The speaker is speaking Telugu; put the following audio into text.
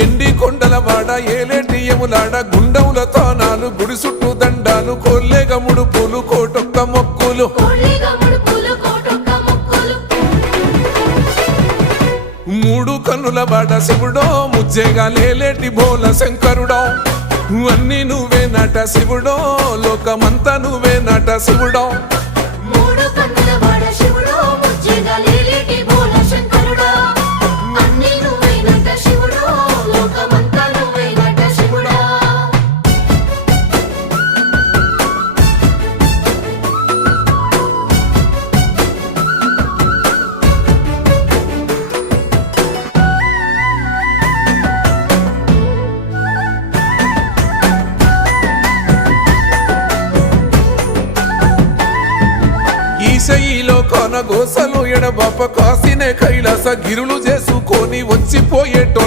ఎండి కొండల వాడ ఏలేటి యములాడ గుండముల తానాలు గుడి చుట్టూ దండాలు కోల్లేగ ముడుపులు కోటొక్క మొక్కులు మూడు కన్నుల వాడ శివుడో ముజ్జేగా లేలేటి బోల శంకరుడో అన్ని నువ్వే నట శివుడో లోకమంతా నువ్వే నట శివుడో ఈశయిలో కొన గోసలు ఎడబాప కాసినే కైలాస గిరులు చేసుకొని వచ్చిపోయేటో